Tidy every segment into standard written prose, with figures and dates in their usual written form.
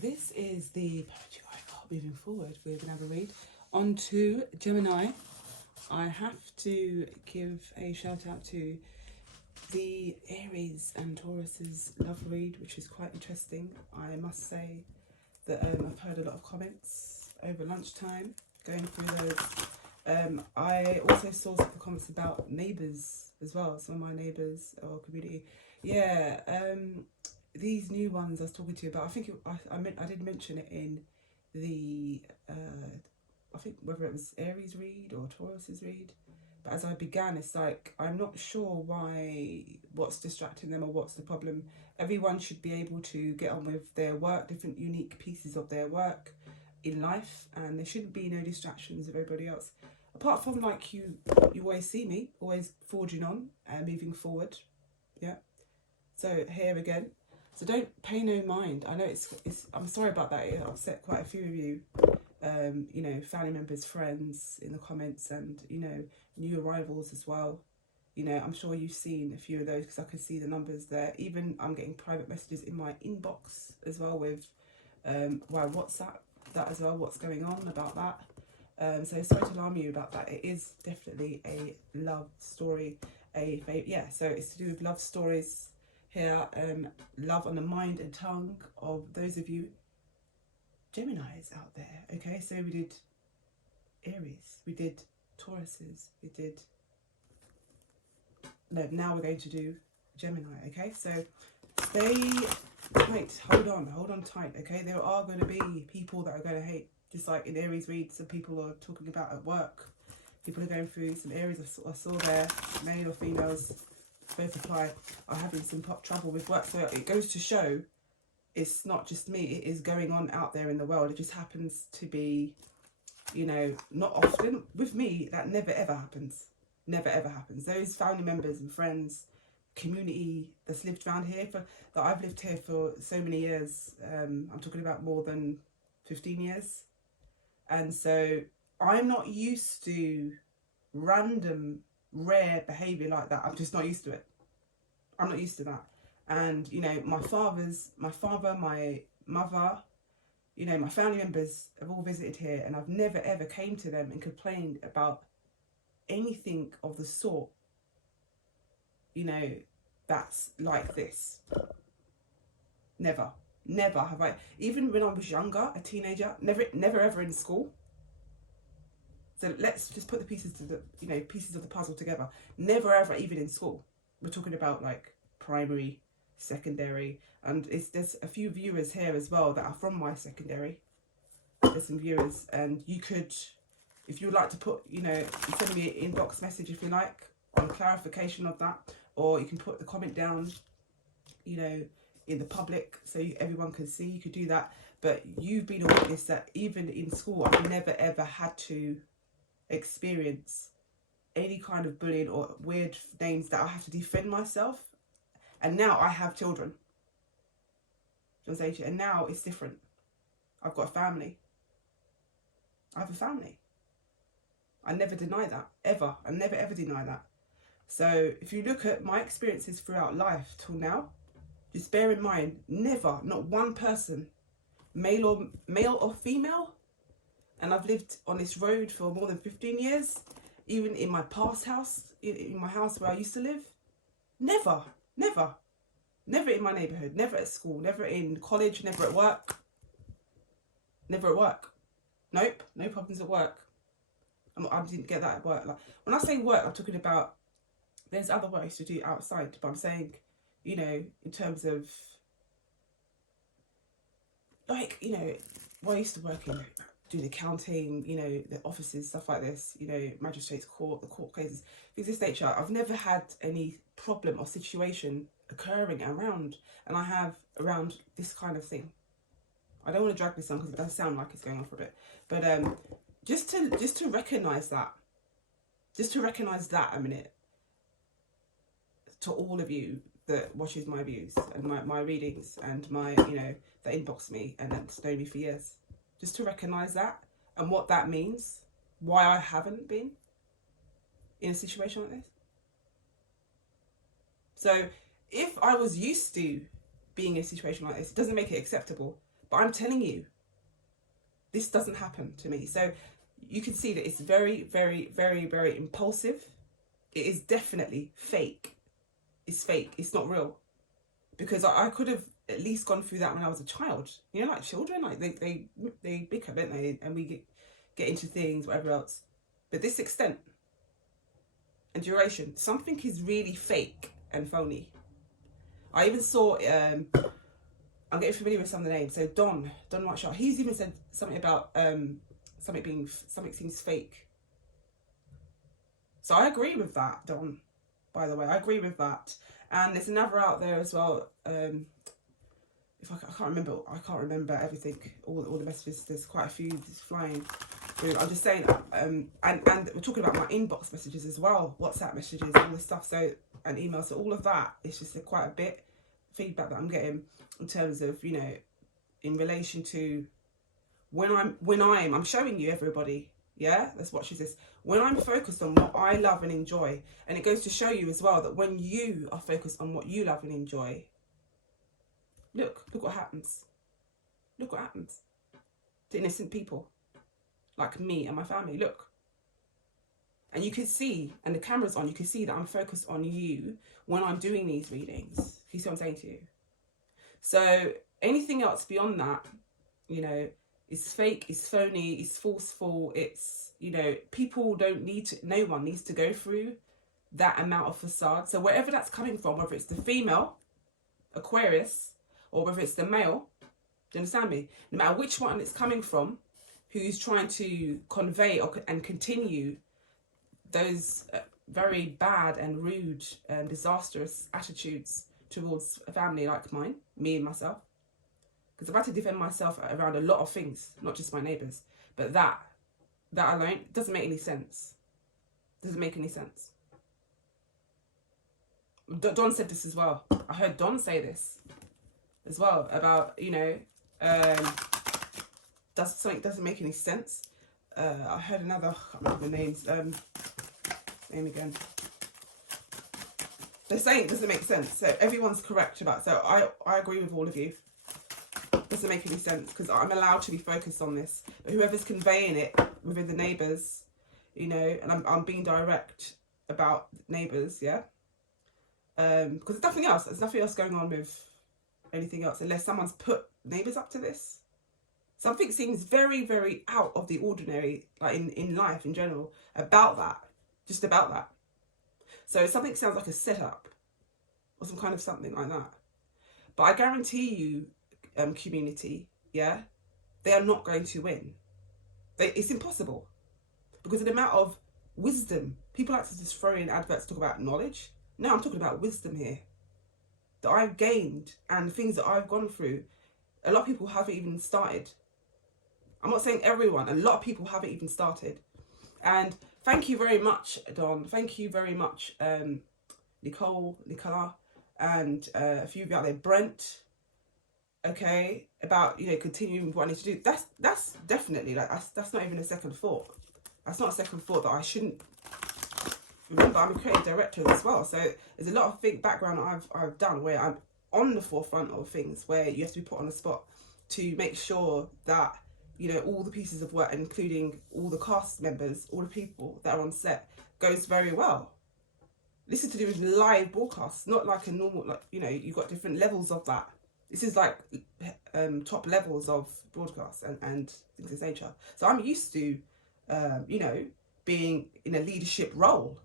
this is the poetry I got moving forward. We're going to have a read. On to Gemini. I have to give a shout out to the Aries and Taurus's love read, which is quite interesting. I must say that I've heard a lot of comments over lunchtime going through those. I also saw some comments about neighbours as well, some of my neighbours or community. Yeah, these new ones I was talking to you about, I think I did mention it in the, I think whether it was Aries read or Taurus's read. But as I began, it's like, I'm not sure what's distracting them or what's the problem. Everyone should be able to get on with their work, different unique pieces of their work in life, and there shouldn't be no distractions of everybody else. Apart from, like, you always see me, always forging on and moving forward. Yeah. So here again. So don't pay no mind. I know it's I'm sorry about that. It upset quite a few of you. You know, family members, friends in the comments, and, you know, new arrivals as well. You know, I'm sure you've seen a few of those because I can see the numbers there. Even I'm getting private messages in my inbox as well with via WhatsApp, that as well, what's going on about that. So sorry to alarm you about that. It is definitely a love story, yeah, so it's to do with love stories here, love on the mind and tongue of those of you Geminis out there. Okay, so we did Aries, we did Tauruses, we did, no, now we're going to do Gemini. Okay, so stay tight, hold on tight. Okay, there are going to be people that are going to hate, just like in Aries read, some people are talking about at work, people are going through some areas I saw there, male or females, both apply, are having some trouble with work. So it goes to show it's not just me, it is going on out there in the world. It just happens to be, you know, not often. With me, that never ever happens. Never ever happens. Those family members and friends, community that's lived around here, that I've lived here for so many years, I'm talking about more than 15 years. And so I'm not used to random, rare behaviour like that. I'm just not used to it. I'm not used to that. And, you know, my father, my mother, you know, my family members have all visited here, and I've never ever came to them and complained about anything of the sort, you know, that's like this. Never have I. Even when I was younger, a teenager, never ever in school. So let's just put the pieces to the, you know, pieces of the puzzle together. Never ever, even in school. We're talking about like primary, secondary, and there's a few viewers here as well that are from my secondary. There's some viewers, and you could, if you would like to put, you know, send me an inbox message if you like on clarification of that, or you can put the comment down, you know, in the public so everyone can see. You could do that. But you've been a witness that even in school, I've never ever had to experience any kind of bullying or weird names that I have to defend myself. And now I have children. And now it's different. I've got a family. I have a family. I never deny that, ever. I never ever deny that. So if you look at my experiences throughout life till now, just bear in mind, never, not one person, male or female, and I've lived on this road for more than 15 years, even in my past house, in my house where I used to live, never in my neighbourhood, never at school, never in college, never at work. Nope, no problems at work. I didn't get that at work. Like, when I say work, I'm talking about, there's other work I used to do outside, but I'm saying, you know, in terms of, like, you know, well, I used to work in, doing accounting, you know, the offices, stuff like this, you know, magistrates court, the court cases, things of this nature. I've never had any problem or situation occurring around, and I have around this kind of thing. I don't want to drag this on because it does sound like it's going on for a bit, but just to recognise that, a minute, to all of you that watches my views and my readings and my, you know, that inbox me and that's known me for years, just to recognise that and what that means, why I haven't been in a situation like this. So if I was used to being in a situation like this, it doesn't make it acceptable. But I'm telling you, this doesn't happen to me. So you can see that it's very, very, very, very impulsive. It is definitely fake. It's fake. It's not real. Because I could have at least gone through that when I was a child. You know, like children, like they bicker, don't they? And we get into things, whatever else. But this extent and duration, something is really fake and phony. I even saw, I'm getting familiar with some of the names. So Don Whiteshot, he's even said something about something seems fake. So I agree with that, Don, by the way. I agree with that. And there's another out there as well. If I can't remember everything, all the messages. There's quite a few just flying through. I'm just saying, and we're talking about my inbox messages as well, WhatsApp messages, all this stuff. So, and emails. So all of that, it's just quite a bit feedback that I'm getting in terms of, you know, in relation to when I'm showing you, everybody. Yeah, let's watch this. When I'm focused on what I love and enjoy, and it goes to show you as well that when you are focused on what you love and enjoy, look what happens. Look what happens to innocent people like me and my family. Look. And you can see, and the camera's on, you can see that I'm focused on you when I'm doing these readings. You see what I'm saying to you? So anything else beyond that, you know, is fake, is phony, is forceful. It's, you know, people don't need to, no one needs to go through that amount of facade. So wherever that's coming from, whether it's the female, Aquarius, or whether it's the male, do you understand me? No matter which one it's coming from, who's trying to convey and continue those very bad and rude and disastrous attitudes towards a family like mine, me and myself. Because I've had to defend myself around a lot of things, not just my neighbours. But that alone doesn't make any sense. Doesn't make any sense. Don said this as well. I heard Don say this as well about, you know, something doesn't make any sense. I heard another, I can't remember the names, name again. They're saying it doesn't make sense. So everyone's correct about it. So I agree with all of you. Doesn't make any sense because I'm allowed to be focused on this. But whoever's conveying it within the neighbours, you know, and I'm being direct about neighbours, yeah? Because there's nothing else. There's nothing else going on with anything else unless someone's put neighbours up to this. Something seems very, very out of the ordinary, like in life in general, about that. Just about that. So something sounds like a setup or some kind of something like that. But I guarantee you, community, yeah, they are not going to win. It's impossible. Because of the amount of wisdom. People like to just throw in adverts to talk about knowledge. No, I'm talking about wisdom here. That I've gained and the things that I've gone through. A lot of people haven't even started. I'm not saying everyone. A lot of people haven't even started. And thank you very much, Don. Thank you very much, Nicola, and a few of you out there, Brent. Okay, about, you know, continuing with what I need to do. That's definitely, like, that's not even a second thought. That's not a second thought that I shouldn't. Remember, I'm a creative director as well, so there's a lot of background I've done where I'm on the forefront of things where you have to be put on the spot to make sure that, you know, all the pieces of work, including all the cast members, all the people that are on set, goes very well. This is to do with live broadcasts, not like a normal, like, you know, you've got different levels of that. This is like top levels of broadcasts and things of this nature. So I'm used to, you know, being in a leadership role.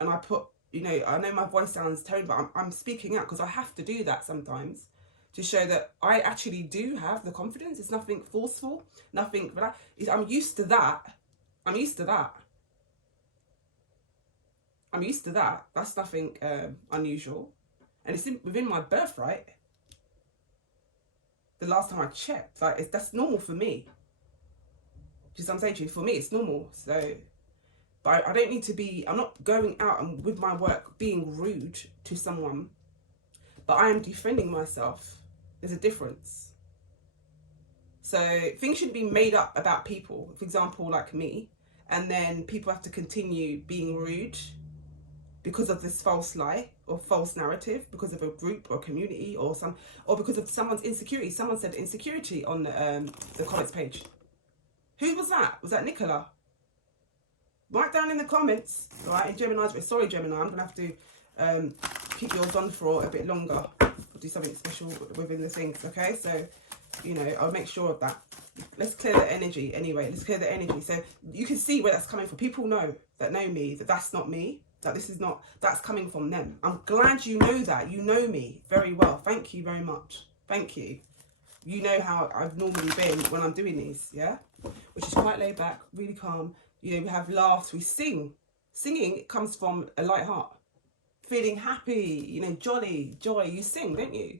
And I put, you know, I know my voice sounds tone, but I'm speaking out because I have to do that sometimes to show that I actually do have the confidence. It's nothing forceful, nothing, I'm used to that. I'm used to that. I'm used to that. That's nothing unusual. And it's within my birthright. The last time I checked, like, that's normal for me. Just I'm saying to you, for me, it's normal. So, but I don't need to be, I'm not going out and with my work being rude to someone, but I am defending myself. There's a difference. So things shouldn't be made up about people, for example, like me, and then people have to continue being rude because of this false lie or false narrative, because of a group or community or because of someone's insecurity. Someone said insecurity on the comments page. Who was that? Was that Nicola? Write down in the comments, all right? In Gemini's, sorry Gemini, I'm gonna have to keep yours on for a bit longer. I'll do something special within the things, okay? So, you know, I'll make sure of that. Let's clear the energy anyway. Let's clear the energy. So you can see where that's coming from. People know me, that that's not me. That this is not, that's coming from them. I'm glad you know that. You know me very well. Thank you very much. Thank you. You know how I've normally been when I'm doing these, yeah? Which is quite laid back, really calm. You know, we have laughs, we sing. Singing comes from a light heart. Feeling happy, you know, jolly, joy. You sing, don't you?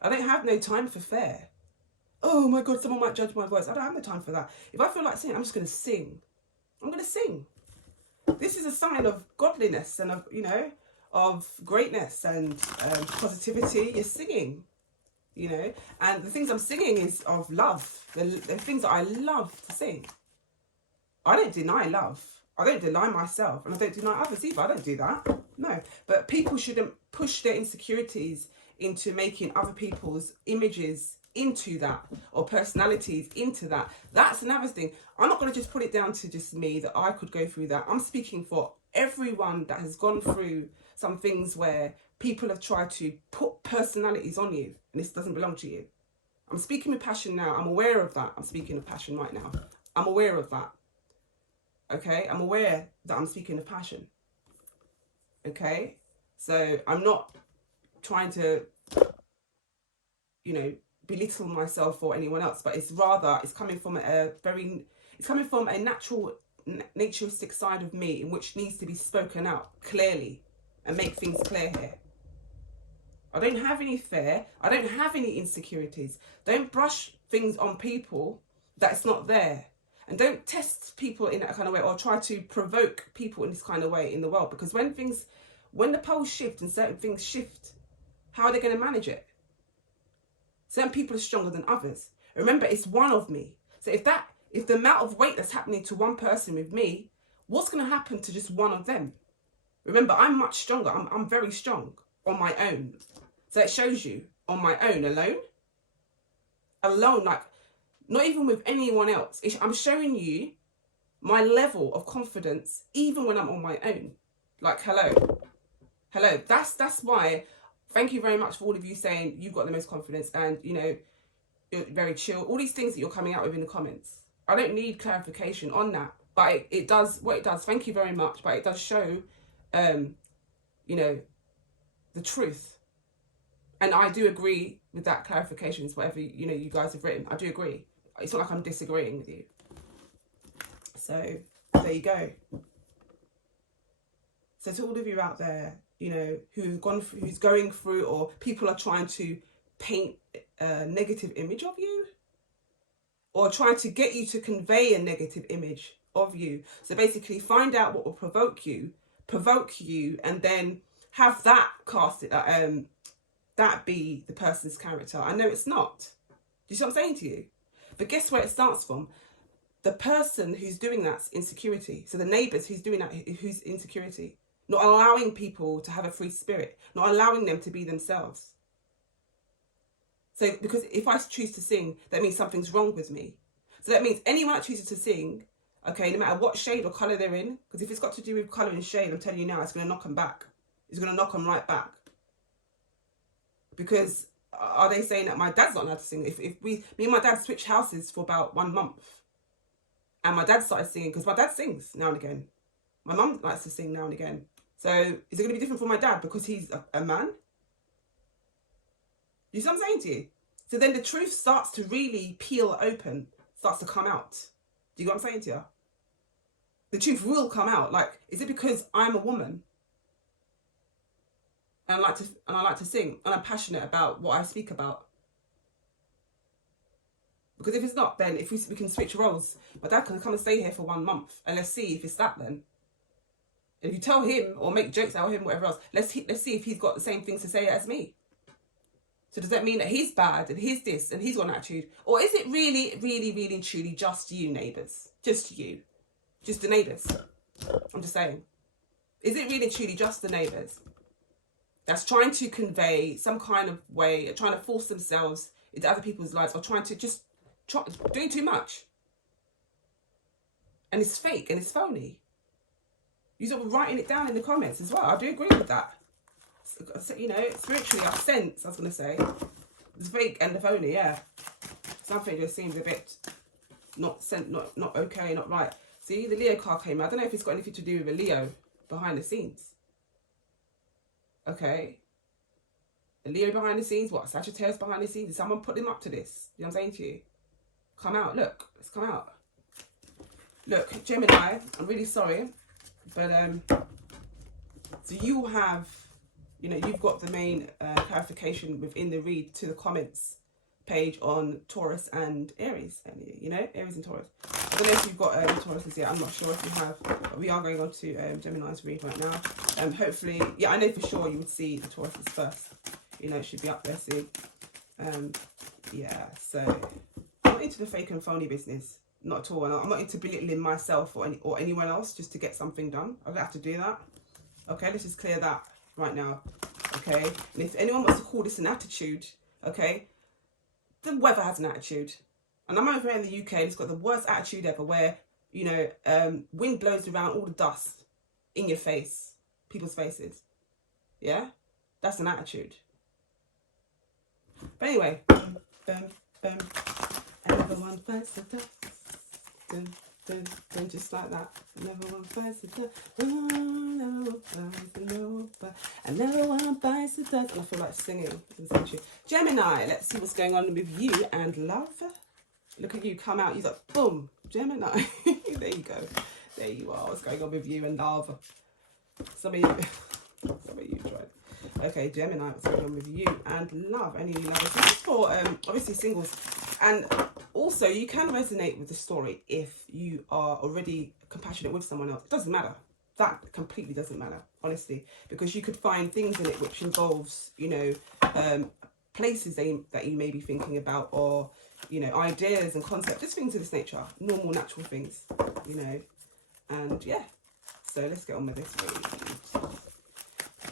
I don't have no time for fair. Oh my God, someone might judge my voice. I don't have no time for that. If I feel like singing, I'm just going to sing. I'm going to sing. This is a sign of godliness and of, you know, of greatness and positivity. You're singing, you know, and the things I'm singing is of love. The things that I love to sing. I don't deny love. I don't deny myself, and I don't deny others either. I don't do that. No, but people shouldn't push their insecurities into making other people's images into that, or personalities into that. That's another thing. I'm not going to just put it down to just me that I could go through that. I'm speaking for everyone that has gone through some things where people have tried to put personalities on you, and this doesn't belong to you. I'm speaking with passion now. I'm aware of that. I'm speaking of passion right now. I'm aware of that. Okay, I'm aware that I'm speaking of passion. Okay, so I'm not trying to, you know, belittle myself or anyone else, but it's rather, it's coming from a natural, naturistic side of me in which needs to be spoken out clearly and make things clear here. I don't have any fear. I don't have any insecurities. Don't brush things on people that's not there. And don't test people in that kind of way, or try to provoke people in this kind of way in the world. Because when the poles shift and certain things shift, how are they going to manage it? Certain people are stronger than others. Remember, it's one of me. So if the amount of weight that's happening to one person with me, what's going to happen to just one of them? Remember, I'm much stronger. I'm very strong on my own. So it shows you on my own, alone, like, not even with anyone else. I'm showing you my level of confidence even when I'm on my own. Like, hello. That's why, thank you very much for all of you saying you've got the most confidence and, you know, you're very chill. All these things that you're coming out with in the comments. I don't need clarification on that. But it does what it does. Thank you very much. But it does show, you know, the truth. And I do agree with that clarifications, whatever, you know, you guys have written. I do agree. It's not like I'm disagreeing with you. So there you go. So to all of you out there, you know, who's going through, or people are trying to paint a negative image of you, or trying to get you to convey a negative image of you. So basically find out what will provoke you, and then have that cast it, that be the person's character. I know it's not. Do you see what I'm saying to you? But guess where it starts from? The person who's doing that's insecurity. So the neighbours who's doing that, who's insecurity. Not allowing people to have a free spirit. Not allowing them to be themselves. So because if I choose to sing, that means something's wrong with me. So that means anyone that chooses to sing, okay, no matter what shade or colour they're in, because if it's got to do with colour and shade, I'm telling you now, it's going to knock them back. It's going to knock them right back. Because are they saying that my dad's not allowed to sing? If me and my dad switched houses for about 1 month, and my dad started singing, because my dad sings now and again. My mum likes to sing now and again. So is it going to be different for my dad because he's a man? You see what I'm saying to you? So then the truth starts to really peel open, starts to come out. Do you get what I'm saying to you? The truth will come out. Like, is it because I'm a woman? And I like to sing, and I'm passionate about what I speak about. Because if it's not, then if we can switch roles, my dad can come and stay here for 1 month, and let's see if it's that then. If you tell him or make jokes out of him, whatever else, let's see if he's got the same things to say as me. So does that mean that he's bad and he's this and he's got an attitude? Or is it really, really, really, truly just you neighbours? Just you. Just the neighbours. I'm just saying. Is it really truly just the neighbours that's trying to convey some kind of way, trying to force themselves into other people's lives, or trying to just doing too much? And it's fake and it's phony. You're writing it down in the comments as well. I do agree with that. You know, spiritually, I sense, I was going to say, it's fake and the phony, yeah. Something just seems a bit not okay, not right. See, the Leo card came out. I don't know if it's got anything to do with a Leo behind the scenes. Okay. A Leo behind the scenes, what? Sagittarius behind the scenes? Did someone put them up to this? You know what I'm saying to you? Come out, look. Let's come out. Look, Gemini, I'm really sorry. But, so you have, you know, you've got the main clarification within the read to the comments page on Taurus and Aries, and you know, Aries and Taurus. I don't know if you've got Tauruses yet. I'm not sure if you have, but we are going on to Gemini's read right now. Hopefully, yeah, I know for sure you would see the Tauruses first. You know, it should be up there, see. Yeah, so I'm not into the fake and phony business, not at all. And I'm not into belittling myself or anyone else just to get something done. I don't have to do that. Okay, let's just clear that right now. Okay, and if anyone wants to call this an attitude, okay, the weather has an attitude. And I'm over here in the UK, and it's got the worst attitude ever, where, you know, wind blows around all the dust in your face, people's faces. Yeah, that's an attitude. But anyway, everyone fights the dust. Just like that. Never one bites the dust. And never one bites the dust. And I feel like singing. Gemini, let's see what's going on with you and love. Look at you come out. You're like, boom, Gemini. There you go. There you are. What's going on with you and love? Some of you tried. Okay, Gemini, what's going on with you and love? Any lovers? This is for obviously singles. And also, you can resonate with the story if you are already compassionate with someone else. It doesn't matter. That completely doesn't matter, honestly, because you could find things in it which involves, you know, places that you may be thinking about, or, you know, ideas and concepts, just things of this nature, normal, natural things, you know. And yeah, so let's get on with this.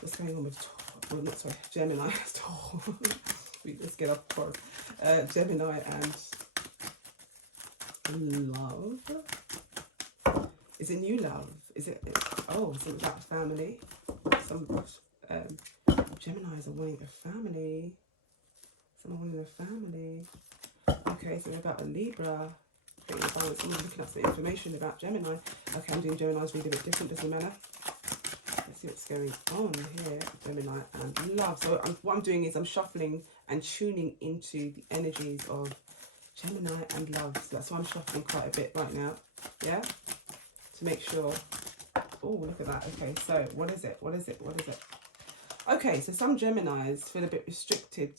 What's going on with, well, not sorry, Gemini? Let's get up for Gemini and love. Is it Newlove? Is it? Oh, is it about family? Some Geminis are wanting a family. Someone wanting a family. Okay, so about a Libra. Someone's looking up some information about Gemini. Okay, I'm doing Gemini's read a bit different. Doesn't matter. Let's see what's going on here. Gemini and love. So what I'm doing is I'm shuffling and tuning into the energies of Gemini and love. So that's why I'm shuffling quite a bit right now. Yeah, to make sure. Oh, look at that. Okay, so what is it? What is it? What is it? Okay, so some Geminis feel a bit restricted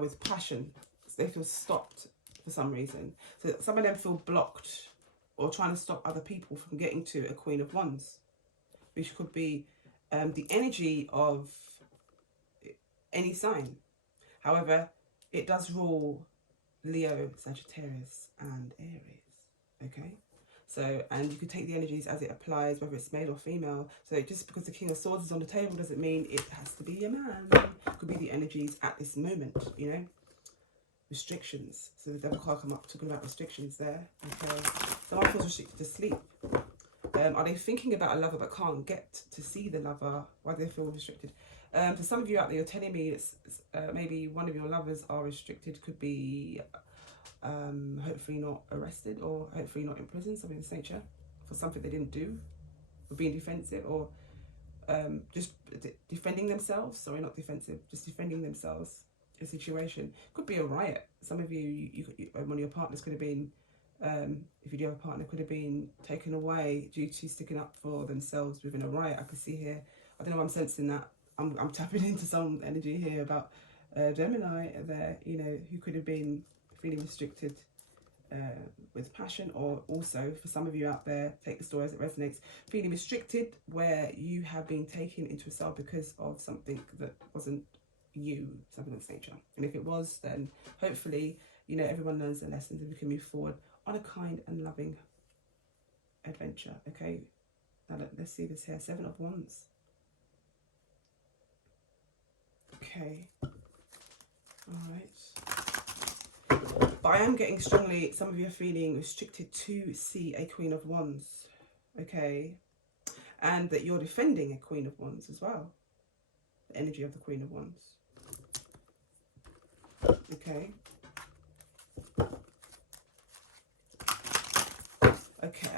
with passion. So they feel stopped for some reason. So some of them feel blocked or trying to stop other people from getting to a Queen of Wands, which could be the energy of any sign. However, it does rule Leo, Sagittarius and Aries. Okay, so, and you could take the energies as it applies, whether it's male or female. So just because the King of Swords is on the table doesn't mean it has to be a man. It could be the energies at this moment, you know. Restrictions. So the Devil card come up talking about restrictions there. Okay, someone feels restricted to sleep. Are they thinking about a lover but can't get to see the lover? Why do they feel restricted? For some of you out there, you're telling me it's maybe one of your lovers are restricted. Could be hopefully not arrested, or hopefully not in prison, something of this nature, for something they didn't do, or being defensive, or just defending themselves. Sorry, not defensive, just defending themselves. A situation could be a riot. Some of you, one of your partners could have been, if you do have a partner, could have been taken away due to sticking up for themselves within a riot. I could see here. I don't know. I'm sensing that. I'm tapping into some energy here about Gemini there. You know, who could have been feeling restricted with passion, or also for some of you out there, take the story as it resonates, feeling restricted where you have been taken into a cell because of something that wasn't you, something of this nature. And if it was, then hopefully, you know, everyone learns their lessons and we can move forward on a kind and loving adventure. Okay, now let's see this here. 7 of Wands. Okay. Alright. But I am getting strongly, some of you are feeling restricted to see a Queen of Wands. Okay. And that you're defending a Queen of Wands as well. The energy of the Queen of Wands. Okay. Okay.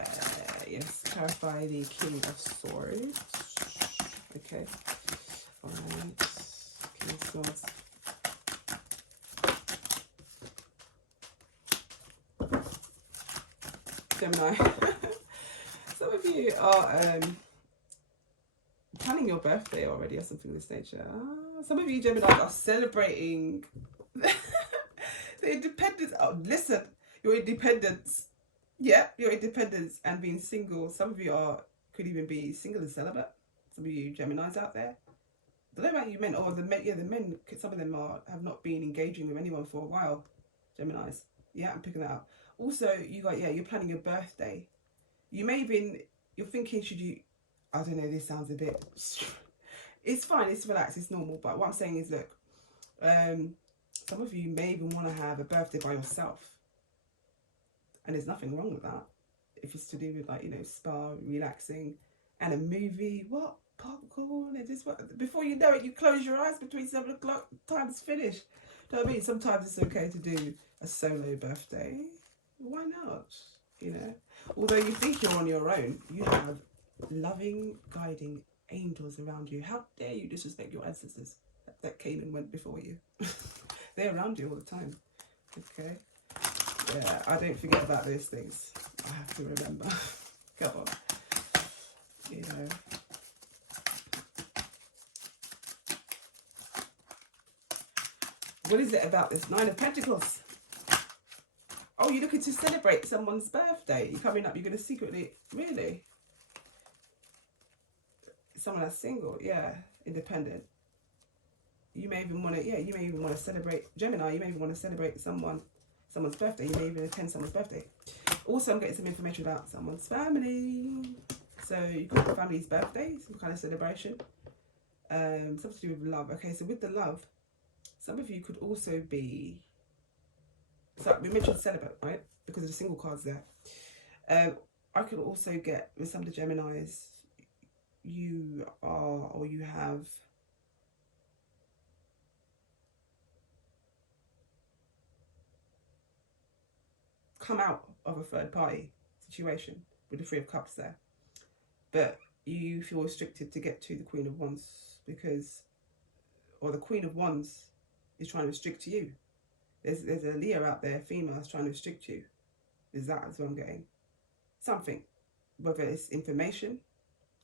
Yes. Clarify the King of Swords. Okay. Alright. King of Swords. Gemini. Some of you are planning your birthday already or something of this nature. Some of you Gemini are celebrating the independence. Oh, listen, your independence. Yeah, your independence and being single. Some of you could even be single and celibate. Some of you Geminis out there. I don't know about you men, or the men. Yeah, the men. Some of them have not been engaging with anyone for a while. Geminis. Yeah, I'm picking that up. Also, you're planning your birthday. You may even, you're thinking, should you, I don't know, this sounds a bit, it's fine, it's relaxed, it's normal. But what I'm saying is, look, some of you may even want to have a birthday by yourself. And there's nothing wrong with that. If it's to do with, like, you know, spa, relaxing, and a movie, what? Popcorn, and just what? Before you know it, you close your eyes between 7 o'clock, time's finished. Do you know what I mean? Sometimes it's okay to do a solo birthday. Why not? You know, although you think you're on your own, you have loving, guiding angels around you. How dare you disrespect your ancestors that came and went before you? They're around you all the time. Okay. Yeah, I don't forget about those things. I have to remember. Come on. You know. What is it about this? 9 of Pentacles. Oh, you're looking to celebrate someone's birthday. You're coming up, you're going to secretly, really? Someone that's single, yeah, independent. You may even want to, yeah, you may even want to celebrate, Gemini, you may even want to celebrate someone's birthday. You may even attend someone's birthday. Also, I'm getting some information about someone's family. So you could have a family's birthday, some kind of celebration. Something to do with love. Okay, so with the love, some of you could also be, so we mentioned celibate, right? Because of the single cards there. I could also get, with some of the Geminis, you are, or you have come out of a third party situation with the 3 of Cups there. But you feel restricted to get to the Queen of Wands because, or the Queen of Wands is trying to restrict you. There's a Leo out there, female, is trying to restrict you. Is that as what I'm getting? Something. Whether it's information,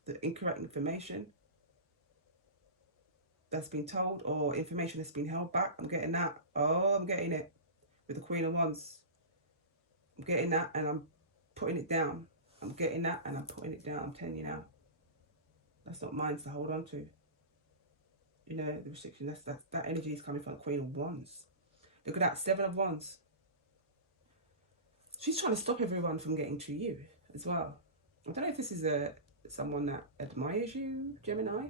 the incorrect information that's been told, or information that's been held back. I'm getting that. Oh, I'm getting it. With the Queen of Wands. I'm getting that and I'm putting it down. I'm getting that and I'm putting it down. I'm telling you now. That's not mine to hold on to. You know, the restriction, that energy is coming from the Queen of Wands. Look at that, 7 of Wands. She's trying to stop everyone from getting to you as well. I don't know if this is someone that admires you, Gemini,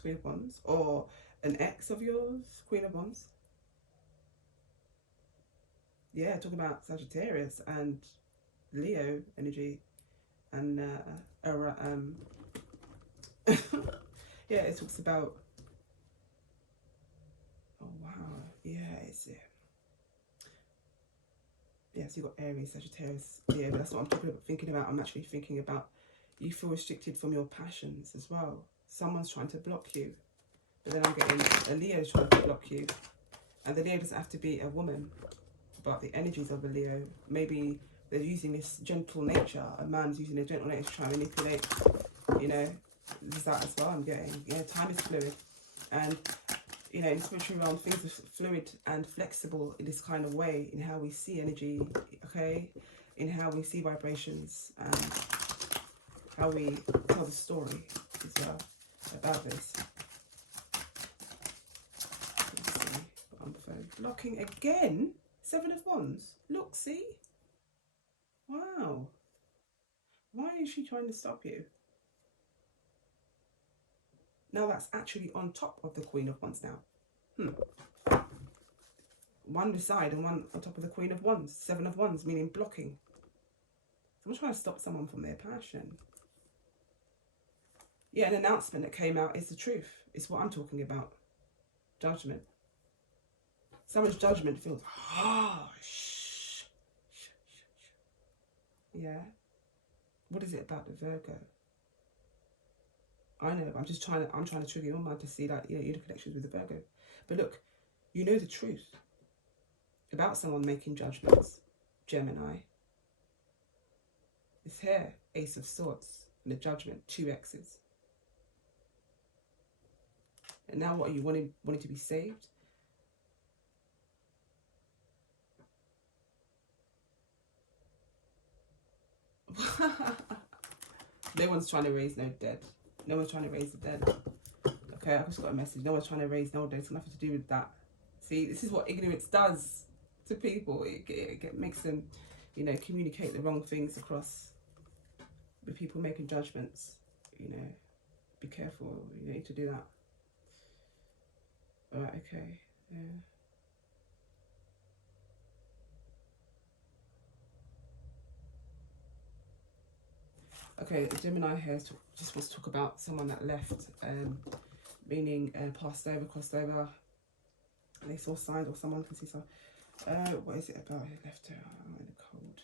Queen of Wands, or an ex of yours, Queen of Wands. Yeah, talk about Sagittarius and Leo energy, and yeah, it talks about. Oh wow, yeah, it's it. Yeah, so you've got Aries, Sagittarius, Leo, but that's what I'm thinking about. I'm actually thinking about you feel restricted from your passions as well. Someone's trying to block you, but then I'm getting a Leo's trying to block you, and the Leo doesn't have to be a woman, but the energies of a Leo, maybe they're using this gentle nature. A man's using a gentle nature to try and manipulate, you know, there's that as well I'm getting. Yeah, time is fluid, and you know, in the spiritual realm, things are fluid and flexible in this kind of way, in how we see energy, okay, in how we see vibrations, and how we tell the story as well about this. Let's see, on the phone. Blocking again, 7 of Wands. Look, see? Wow. Why is she trying to stop you? Now that's actually on top of the Queen of Wands now. One beside and one on top of the Queen of Wands. Seven of Wands, meaning blocking. Someone's trying to stop someone from their passion. Yeah, an announcement that came out is the truth. It's what I'm talking about. Judgment. Someone's judgment feels harsh. Yeah. What is it about the Virgo? I know, but I'm trying to trigger your mind to see that, you know, your connections with the Virgo. But look, you know the truth about someone making judgments, Gemini. It's here, Ace of Swords, and the Judgment, 2 X's. And now what are you wanting to be saved? No one's trying to raise no dead. No one's trying to raise the dead. Okay, I just got a message. No one's trying to raise no dead. It's nothing to do with that. See, this is what ignorance does to people. It makes them, you know, communicate the wrong things across with people making judgments. You know, be careful. You need to do that. Alright, okay. Yeah. Okay, the Gemini here just wants to talk about someone that left, meaning passed over, crossed over. They saw signs, or someone can see some. What is it about? He left her in the cold.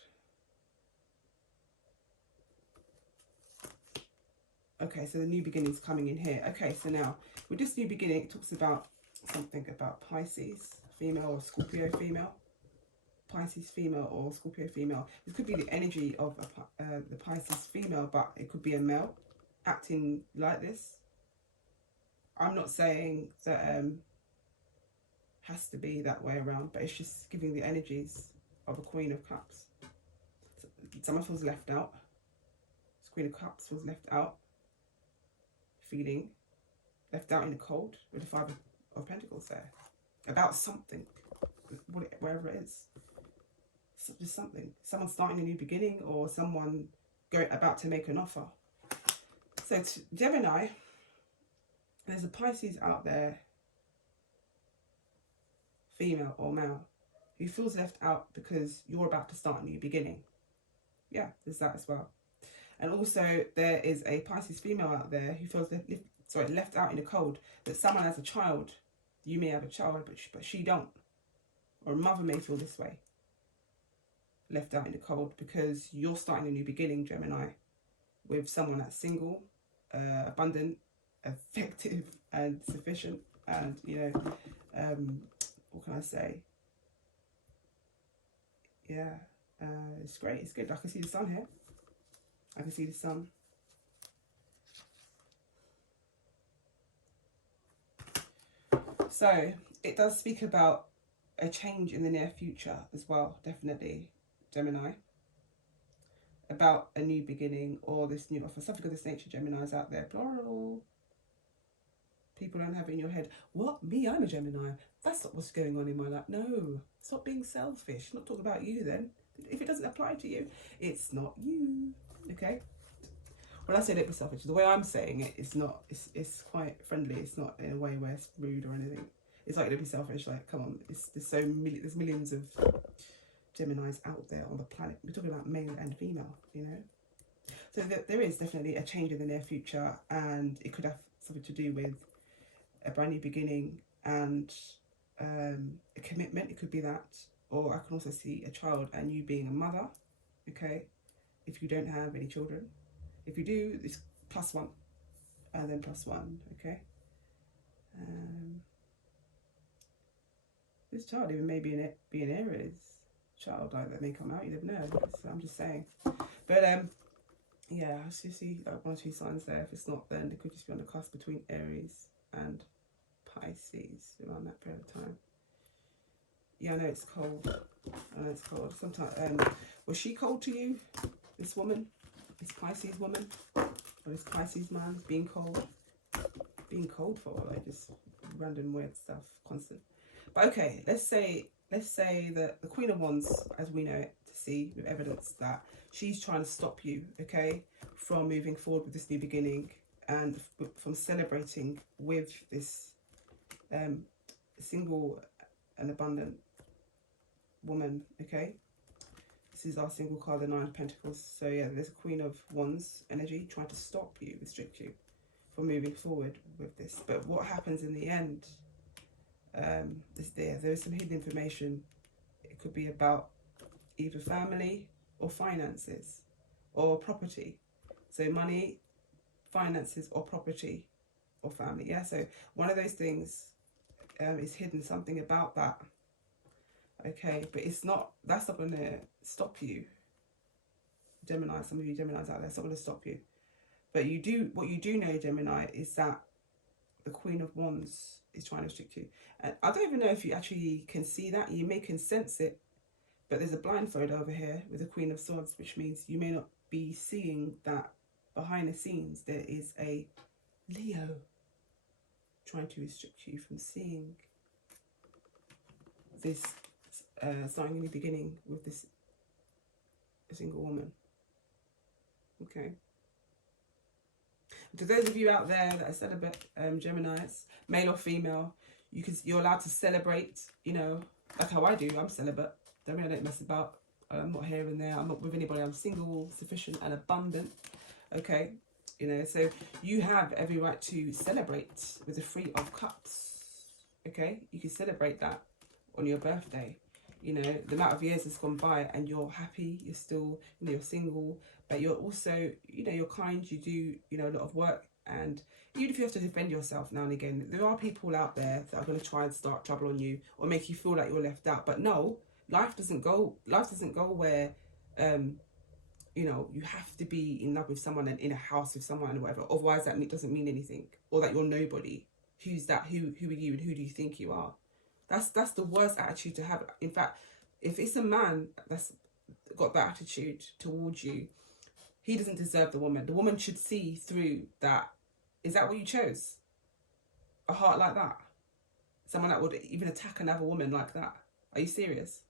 Okay, so the new beginning's coming in here. Okay, so now with this new beginning, it talks about something about Pisces female or Scorpio female. Pisces female or Scorpio female. It could be the energy of the Pisces female, but it could be a male acting like this. I'm not saying that has to be that way around, but it's just giving the energies of a Queen of Cups. Someone feels left out. This Queen of Cups feels left out, feeling left out in the cold with the Five of Pentacles there. About something, wherever it is. Just something. Someone starting a new beginning, or someone about to make an offer. So Gemini, there's a Pisces out there, female or male, who feels left out because you're about to start a new beginning. Yeah, there's that as well. And also there is a Pisces female out there who feels left out in the cold, that someone has a child. You may have a child, but she don't. Or a mother may feel this way. Left out in the cold because you're starting a new beginning, Gemini, with someone that's single, abundant, effective and sufficient, and, you know, what can I say? Yeah, it's great, it's good. I can see the sun here. I can see the sun. So it does speak about a change in the near future as well, definitely, Gemini. About a new beginning or this new offer. Something of this nature, Geminis out there, plural. People don't have it in your head. What? Me? I'm a Gemini. That's not what's going on in my life. No. Stop being selfish. I'm not talking about you then. If it doesn't apply to you, it's not you. Okay? When I say don't be selfish, the way I'm saying it is not, it's quite friendly. It's not in a way where it's rude or anything. It's like, don't be selfish. Like, come on. There's millions of Geminis out there on the planet. We're talking about male and female, you know? So there is definitely a change in the near future, and it could have something to do with a brand new beginning and a commitment. It could be that. Or I can also see a child and you being a mother, okay? If you don't have any children. If you do, it's +1 and then +1, okay? This child even may be an Aries child, like that may come out, you never know. So I'm just saying. But yeah, I see like 1 or 2 signs there. If it's not, then it could just be on the cusp between Aries and Pisces around that period of time. Yeah, I know it's cold. I know it's cold. Sometimes, was she cold to you, this woman? This Pisces woman? Or this Pisces man being cold? Being cold for, like, just random weird stuff, constant. But okay, let's say that the Queen of Wands, as we know it, to see with evidence that she's trying to stop you, okay, from moving forward with this new beginning. and from celebrating with this single and abundant woman, okay? This is our single card, the Nine of Pentacles. So yeah, there's a Queen of Wands energy trying to stop you, restrict you from moving forward with this. But what happens in the end is there's some hidden information. It could be about either family or finances or property. So money, finances, or property, or family. Yeah, so one of those things is hidden, something about that. Okay, but it's not, that's not going to stop you, Gemini. Some of you Geminis out there, it's not going to stop you. But you do, what you do know, Gemini, is that the Queen of Wands is trying to restrict you. And I don't even know if you actually can see that. You may can sense it, but there's a blindfold over here with the Queen of Swords, which means you may not be seeing that behind the scenes there is a Leo trying to restrict you from seeing this starting in the beginning with this single woman. Okay. To those of you out there that are celibate, Geminis, male or female, you're allowed to celebrate, you know, like how I do. I'm celibate. Don't mean I don't mess about. I'm not here and there. I'm not with anybody. I'm single, sufficient and abundant. Okay. You know, so you have every right to celebrate with the Three of Cups. Okay. You can celebrate that on your birthday. You know, the amount of years has gone by and you're happy, you're still, you know, you're single, but you're also, you know, you're kind, you do, you know, a lot of work. And even if you have to defend yourself now and again, there are people out there that are going to try and start trouble on you or make you feel like you're left out. But no, life doesn't go where, you know, you have to be in love with someone and in a house with someone and whatever. Otherwise, that doesn't mean anything. Or that you're nobody. Who's that? Who are you and who do you think you are? That's the worst attitude to have. In fact, if it's a man that's got that attitude towards you, he doesn't deserve the woman. The woman should see through that. Is that what you chose? A heart like that? Someone that would even attack another woman like that? Are you serious?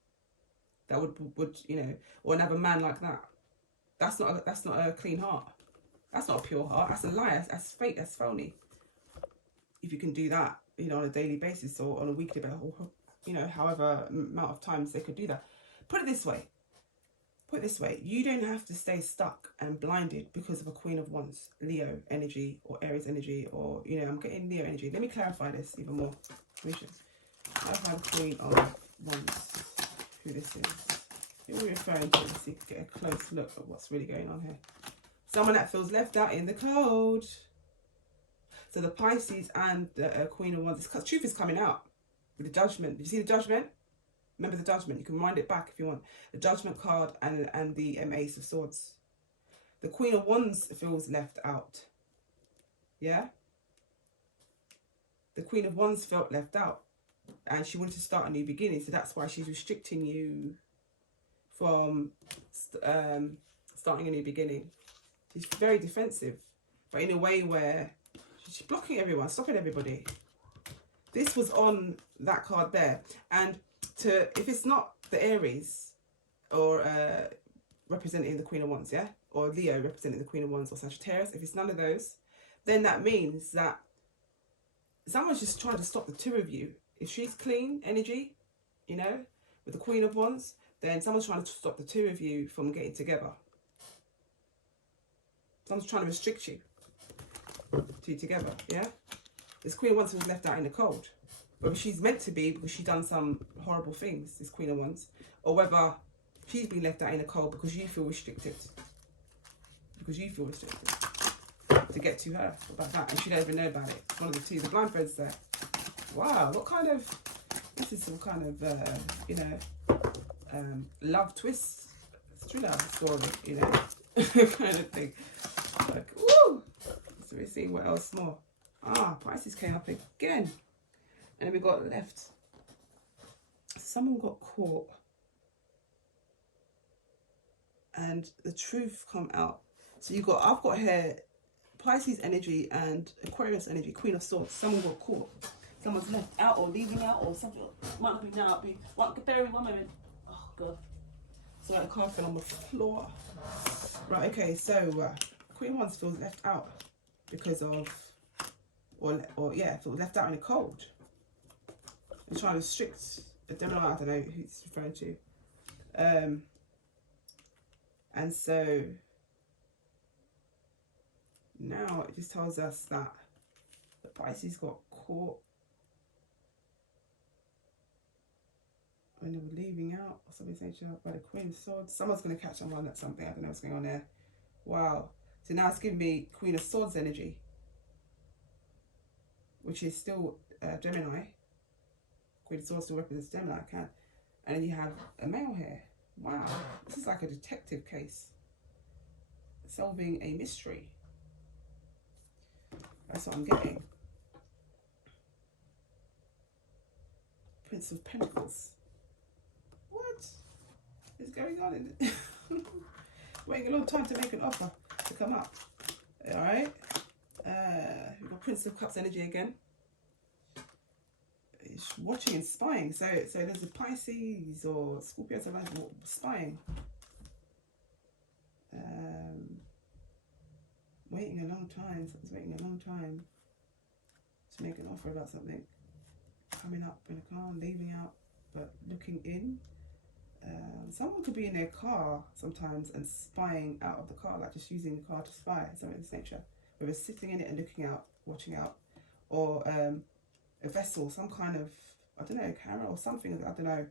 That would you know, or another man like that? That's not a clean heart. That's not a pure heart. That's a lie. That's fake. That's phony. If you can do that, you know, on a daily basis or on a weekly basis, or, you know, however amount of times they could do that. Put it this way. You don't have to stay stuck and blinded because of a Queen of Wands, Leo energy or Aries energy, or, you know, I'm getting Leo energy. Let me clarify this even more. I've had Queen of Wands, who this is. Who are we referring to? Let's see, get a close look at what's really going on here. Someone that feels left out in the cold. So the Pisces and the Queen of Wands, the truth is coming out with the Judgment. Did you see the Judgment? Remember the Judgment. You can wind it back if you want. The Judgment card and the Ace of Swords. The Queen of Wands feels left out. Yeah? The Queen of Wands felt left out. And she wanted to start a new beginning. So that's why she's restricting you from starting a new beginning. She's very defensive. But in a way where she's blocking everyone, stopping everybody. This was on that card there. And if it's not the Aries or representing the Queen of Wands, yeah? Or Leo representing the Queen of Wands or Sagittarius, if it's none of those, then that means that someone's just trying to stop the two of you. If she's clean energy, you know, with the Queen of Wands, then someone's trying to stop the two of you from getting together. Someone's trying to restrict you two together, yeah? This Queen of Wands was left out in the cold. Whether she's meant to be because she's done some horrible things, this Queen of Wands, or whether she's been left out in the cold because you feel restricted. Because you feel restricted to get to her about that, and she don't even know about it. It's one of the two. The blindfold's there. Wow, what kind of, this is some kind of, you know, love twist thriller story, you know, kind of thing. Like, woo! So we're seeing what else more. Ah, Pisces came up again. And then we got left. Someone got caught. And the truth come out. So I've got here Pisces energy and Aquarius energy, Queen of Swords. Someone got caught. Someone's left out or leaving out or something. Might not be now. Bear with 1 moment. Oh, God. So the card fell on the floor. Right, okay. So Queen of Wands feels left out. because of, or yeah, feel left out in the cold. They're trying to restrict a Gemini, I don't know who it's referring to. And so now it just tells us that the Pisces got caught when they were leaving out, or something saying by the Queen of Swords. Someone's going to catch someone at something. I don't know what's going on there. Wow. So now it's giving me Queen of Swords energy, which is still Gemini. Queen of Swords still represents Gemini, can. And then you have a male here. Wow. This is like a detective case. Solving a mystery. That's what I'm getting. Prince of Pentacles. What is going on in it? Waiting a long time to make an offer to come up. Alright. We've got Prince of Cups energy again. It's watching and spying. So there's a Pisces or Scorpio spying. Waiting a long time. Someone's waiting a long time to make an offer about something. Coming up in a car, leaving out, but looking in. Someone could be in their car sometimes and spying out of the car, like just using the car to spy, something of this nature. Whether it's sitting in it and looking out, watching out, or a vessel, some kind of, I don't know, camera or something, I don't know.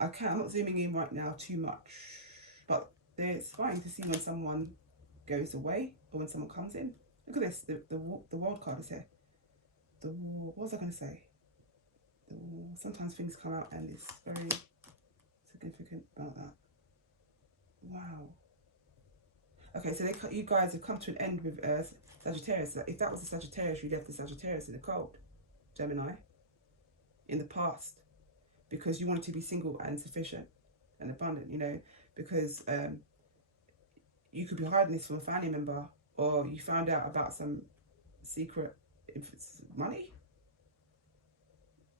I'm not zooming in right now too much, but they're spying to see when someone goes away or when someone comes in. Look at this, the world card is here. What was I going to say? Sometimes things come out and it's very significant about that. Wow. Okay, so you guys have come to an end with Sagittarius. If that was a Sagittarius, you left the Sagittarius in the cold, Gemini, in the past, because you wanted to be single and sufficient and abundant, you know, because you could be hiding this from a family member, or you found out about some secret, if it's money,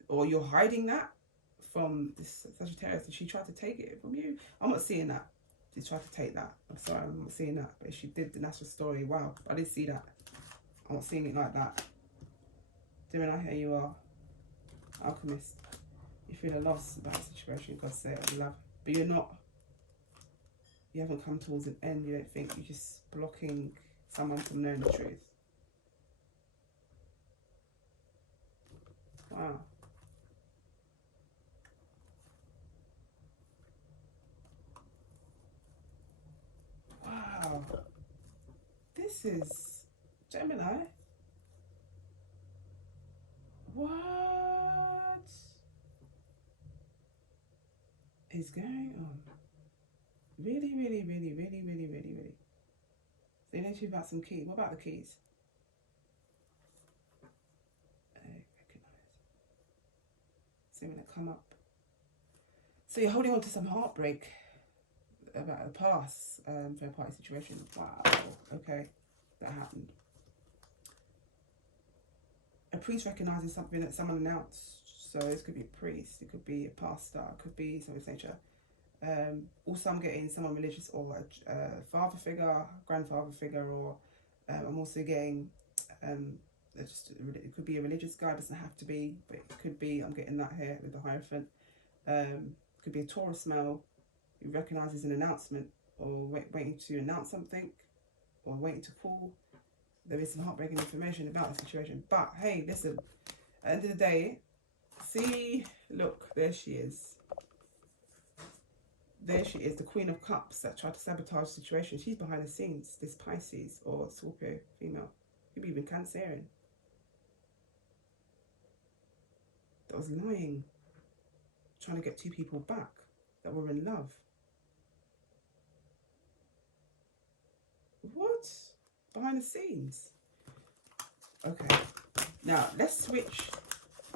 or you're hiding that from this Sagittarius. Did she try to take it from you? I'm not seeing that. She tried to take that. I'm sorry, I'm not seeing that. But if she did, then that's the story. Wow, I didn't see that. I'm not seeing it like that. Gemini, here you are. Alchemist. You feel a loss about the situation, God say it, love. But you're not. You haven't come towards an end, you don't think. You're just blocking someone from knowing the truth. Wow. Wow. This is Gemini. What is going on? Really, really, really, really, really, really, really. So you know to about some keys. What about the keys? Recognize. So when it come up. So you're holding on to some heartbreak about the past for a party situation. Wow. Okay, that happened. A priest recognizes something that someone announced. So this could be a priest, it could be a pastor, it could be something of nature. Also I'm getting someone religious, or a father figure, grandfather figure, or I'm also getting it could be a religious guy, doesn't have to be, but it could be, I'm getting that here with the Hierophant. Could be a Taurus male who recognises an announcement, or waiting to announce something, or waiting to call. There is some heartbreaking information about the situation. But hey, listen, at the end of the day, see, look, there she is. There she is, the Queen of Cups that tried to sabotage the situation. She's behind the scenes, this Pisces or Scorpio female. Could be even Cancerian. That was lying, trying to get two people back that were in love. What? Behind the scenes. Okay, now let's switch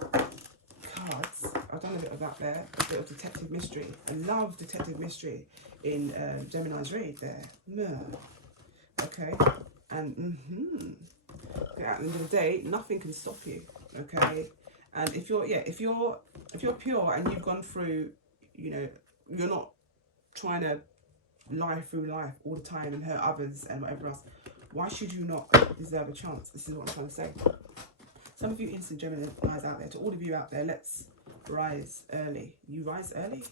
cards. I've done a bit of that there, a bit of detective mystery. I love detective mystery in Gemini's read there. Okay, and okay, at the end of the day, nothing can stop you. Okay, and if you're if you're pure and you've gone through, you know, you're not trying to lie through life all the time and hurt others and whatever else. Why should you not deserve a chance? This is what I'm trying to say. Some of you instant Geminis out there, to all of you out there, let's rise early. You rise early?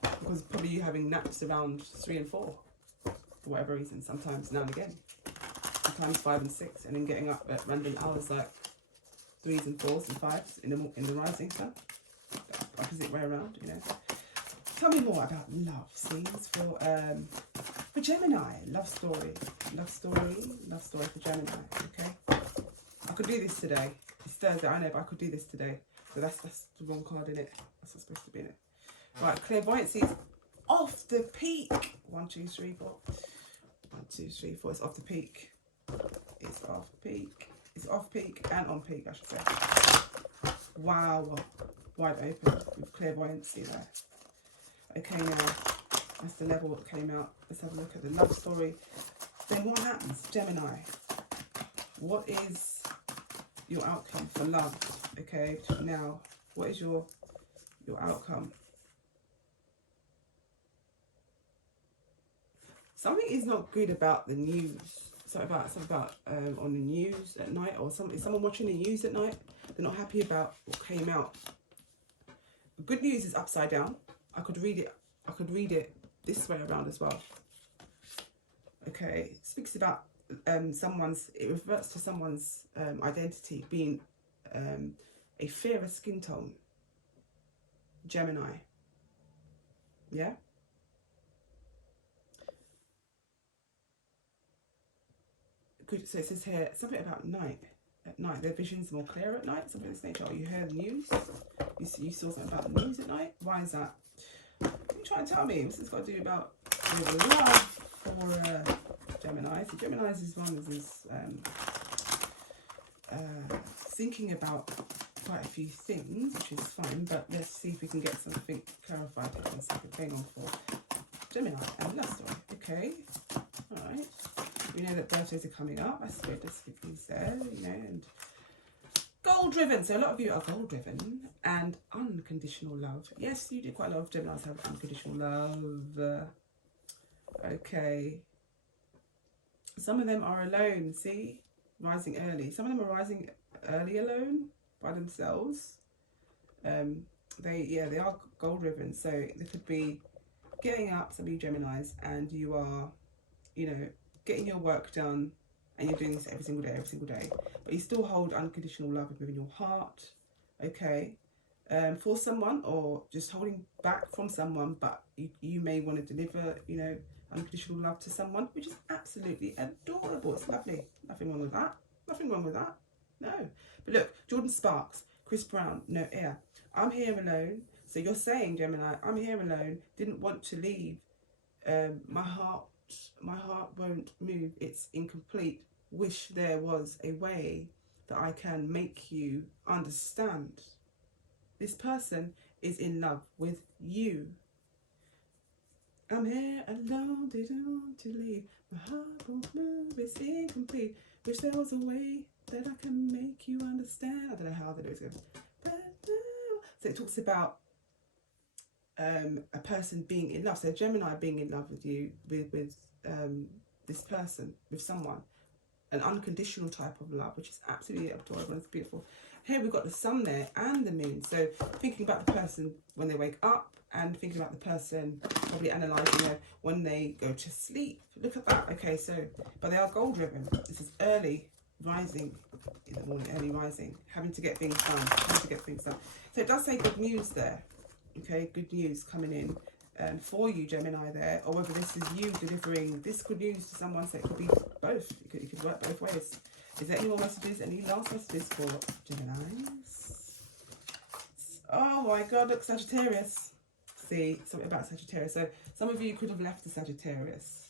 Because probably you having naps around 3 and 4 for whatever reason, sometimes now and again. Sometimes 5 and 6, and then getting up at random hours like 3s and 4s and 5s in the rising sun. Opposite way around, you know. Tell me more about love scenes for Gemini. Love story for Gemini. Okay, I could do this today. It's Thursday, I know, but I could do this today. So that's the wrong card in it. That's not supposed to be in it. Right, clairvoyancy is off the peak. 1, 2, 3, 4. 1, 2, 3, 4. It's off the peak. It's off peak. It's off peak and on peak, I should say. Wow, wide open with clairvoyancy there. Okay, now that's the level that came out. Let's have a look at the love story. Then what happens, Gemini? What is your outcome for love? Okay, now what is your outcome? Something is not good about the news. Something about on the news at night, or is someone watching the news at night? They're not happy about what came out. Good news is upside down. I could read it this way around as well. Okay, it speaks about it reverts to someone's identity being a fairer skin tone. Gemini. Yeah. Good. So it says here something about night. At night, their vision's more clear at night. Something of this nature. Or you heard the news. You saw something about the news at night. Why is that? What are you trying to tell me? What's this got to do about love for Gemini? So Gemini's is one that is thinking about quite a few things, which is fine. But let's see if we can get something clarified. One second, hang on for Gemini and love story. Okay, all right. We know that birthdays are coming up. That's good. That's good news there. You know, and goal driven. So a lot of you are goal driven and unconditional love. Yes, you do quite a lot of Geminis have unconditional love. Okay. Some of them are alone. See, rising early. Some of them are rising early alone by themselves. They are goal driven. So there could be getting up. Some of you Geminis, and you are, you know, getting your work done, and you're doing this every single day, but you still hold unconditional love within your heart, okay, for someone, or just holding back from someone, but you may want to deliver, you know, unconditional love to someone, which is absolutely adorable. It's lovely. Nothing wrong with that. Nothing wrong with that. No. But look, Jordan Sparks, Chris Brown, no air. I'm here alone. So you're saying, Gemini, I'm here alone. Didn't want to leave. My heart won't move. It's incomplete. Wish there was a way that I can make you understand. This person is in love with you. I'm here alone, didn't want to leave. My heart won't move, it's incomplete. Wish there was a way that I can make you understand. I don't know how the lyrics go. But no. So it talks about a person being in love. So Gemini being in love with you, with this person, with someone. An unconditional type of love, which is absolutely adorable and it's beautiful. Here we've got the sun there and the moon. So thinking about the person when they wake up, and thinking about the person probably analysing it when they go to sleep. Look at that. Okay, so, but they are goal driven. This is early rising in the morning, early rising, having to get things done. So it does say good news there. Okay, good news coming in for you, Gemini, there, or whether this is you delivering this good news to someone. So it could be both. It could work both ways. Is there any more messages? Any last messages for Geminis? Oh my God, look, Sagittarius. See, something about Sagittarius. So some of you could have left the Sagittarius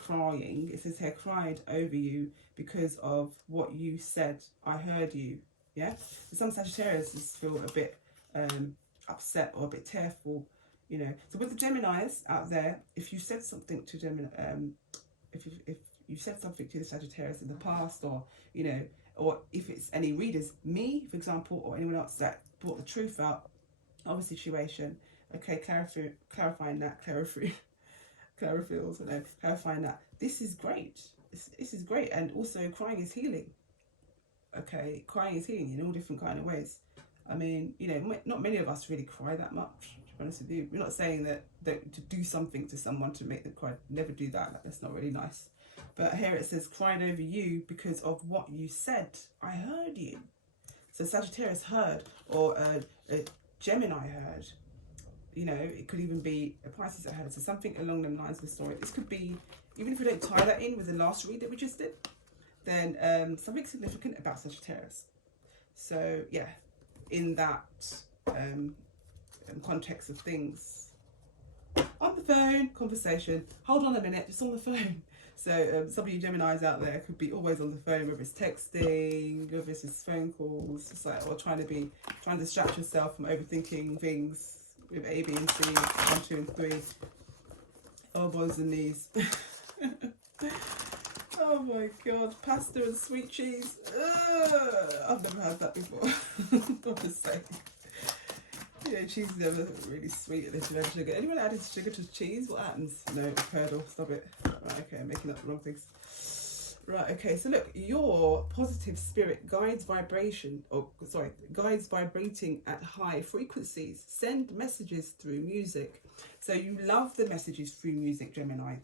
crying. It says here, cried over you because of what you said. I heard you. Yeah? So some Sagittarius feel a bit upset or a bit tearful, you know. So with the Geminis out there, if you said something to Gemini, if you said something to the Sagittarius in the past, or, you know, or if it's any readers, me, for example, or anyone else that brought the truth out of a situation, okay, clarifying that, Clara feels, and then clarifying that this is great. This is great, and also crying is healing. Okay, crying is healing in all different kind of ways. I mean, you know, not many of us really cry that much, to be honest with you. We're not saying that to do something to someone to make them cry. Never do that. That's not really nice. But here it says, cried over you because of what you said. I heard you. So Sagittarius heard, or Gemini heard. You know, it could even be a Pisces that heard. So something along the lines of the story. This could be, even if we don't tie that in with the last read that we just did, then something significant about Sagittarius. So yeah, in that context of things. On the phone, conversation. Hold on a minute, just on the phone. So some of you Geminis out there could be always on the phone, whether it's texting, whether it's just phone calls, just like, or trying to distract yourself from overthinking things with A, B, and C, 1, 2, and 3. Elbows and knees. Oh my god, pasta and sweet cheese. I've never had that before. I'm just saying. You know, cheese is never really sweet unless you add sugar. Anyone added sugar to cheese? What happens? No, curdle, stop it. Right, okay, I'm making up the wrong things. Right, okay, so look, your positive spirit guides vibrating at high frequencies. Send messages through music. So you love the messages through music, Gemini.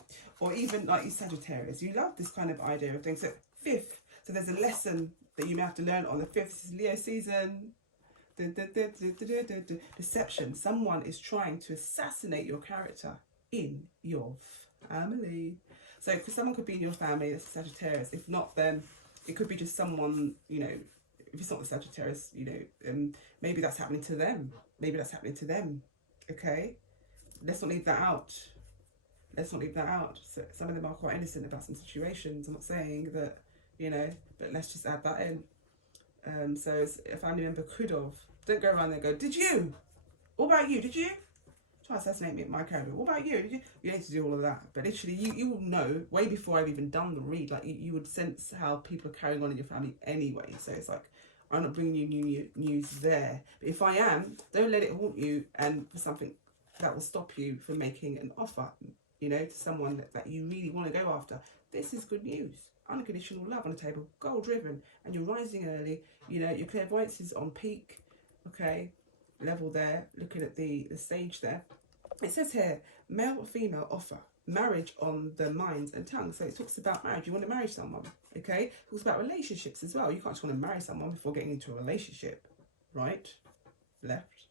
Or even like you Sagittarius, you love this kind of idea of things. So 5th, so there's a lesson that you may have to learn on the 5th. This is Leo season. Deception. Someone is trying to assassinate your character in your family. So because someone could be in your family that's a Sagittarius. If not, then it could be just someone, you know, if it's not the Sagittarius, you know, maybe that's happening to them. Maybe that's happening to them. Okay? Let's not leave that out. Let's not leave that out. So some of them are quite innocent about some situations. I'm not saying that, you know, but let's just add that in. So a family member could have. Don't go around there and go, did you? What about you? Did you? Try to assassinate me, my character. What about you? Did you? You need to do all of that. But literally, you will know way before I've even done the read. Like, you would sense how people are carrying on in your family anyway. So it's like, I'm not bringing you new news there. But if I am, don't let it haunt you and for something that will stop you from making an offer, you know, to someone that you really want to go after. This is good news. Unconditional love on the table, goal driven, and you're rising early. You know, your clairvoyance is on peak, okay, level there, looking at the stage there. It says here, male or female offer, marriage on the minds and tongues. So it talks about marriage. You want to marry someone, okay? It talks about relationships as well. You can't just want to marry someone before getting into a relationship. Right, left,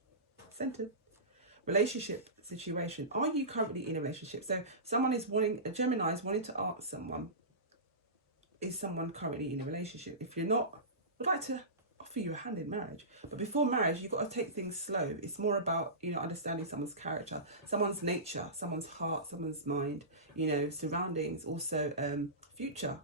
centre. Relationship situation. Are you currently in a relationship? So someone is wanting, a Gemini is wanting to ask someone, is someone currently in a relationship? If you're not, I'd like to offer you a hand in marriage. But before marriage, you've got to take things slow. It's more about, you know, understanding someone's character, someone's nature, someone's heart, someone's mind, you know, surroundings, also future.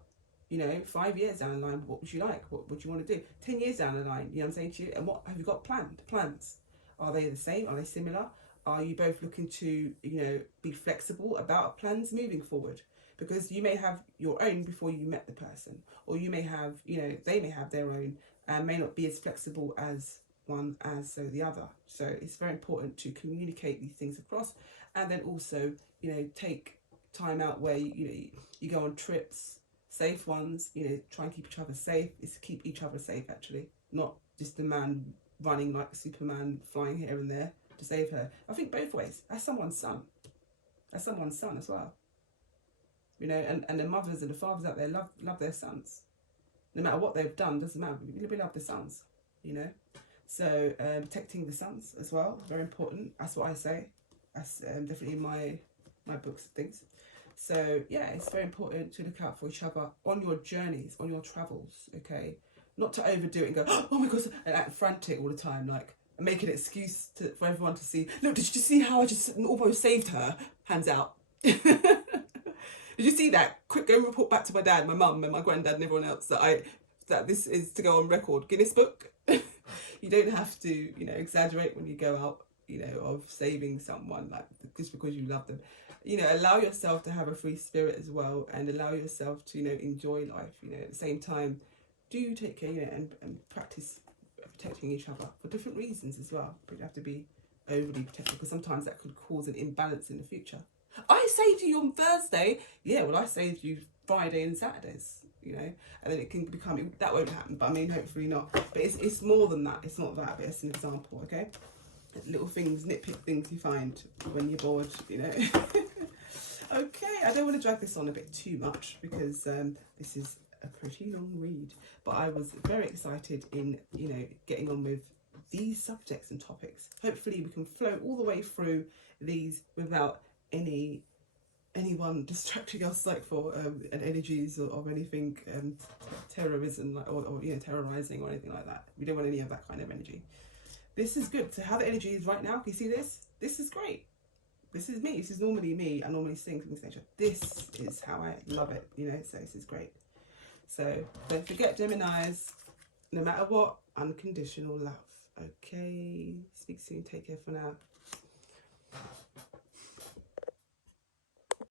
You know, 5 years down the line, what would you like? What would you want to do? 10 years down the line, you know what I'm saying to you? And what have you got plans? Are they the same? Are they similar? Are you both looking to, you know, be flexible about plans moving forward? Because you may have your own before you met the person, or you may have, you know, they may have their own and may not be as flexible as one as so the other. So it's very important to communicate these things across, and then also, you know, take time out where you go on trips, safe ones, you know, try and keep each other safe. It's to keep each other safe, actually, not just the man running like Superman, flying here and there to save her. I think both ways. That's someone's son. That's someone's son as well. You know, and the mothers and the fathers out there love their sons. No matter what they've done, doesn't matter. We love the sons, you know. So protecting the sons as well, very important. That's what I say. That's definitely in my books and things. So yeah, it's very important to look out for each other on your journeys, on your travels, okay? Not to overdo it and go, oh my God, and act frantic all the time, like, and make an excuse for everyone to see, look, did you see how I just almost saved her? Hands out. Did you see that? Quick, go report back to my dad, my mum, and my granddad, and everyone else that this is to go on record. Guinness book. You don't have to, you know, exaggerate when you go out, you know, of saving someone, like, just because you love them. You know, allow yourself to have a free spirit as well, and allow yourself to, you know, enjoy life. You know, at the same time, do take care, you know, and practice protecting each other for different reasons as well. But you have to be overly protective, because sometimes that could cause an imbalance in the future. I saved you on Thursday. Yeah, well, I saved you Friday and Saturdays, you know, and then it can become, that won't happen, but I mean, hopefully not. But it's more than that. It's not that, but it's an example, okay? Little things, nitpick things you find when you're bored, you know. Okay, I don't want to drag this on a bit too much because this is a pretty long read, but I was very excited in, you know, getting on with these subjects and topics. Hopefully we can flow all the way through these without anyone distracting us, like for and energies or anything, terrorism, like, or you know, terrorizing or anything like that. We don't want any of that kind of energy. This is good. So how the energy is right now, can you see this? This is great. This is me. This is normally me. I normally sing things nature. This is how I love it, you know, so this is great. So don't forget, Geminis, no matter what, unconditional love. Okay, speak soon. Take care for now.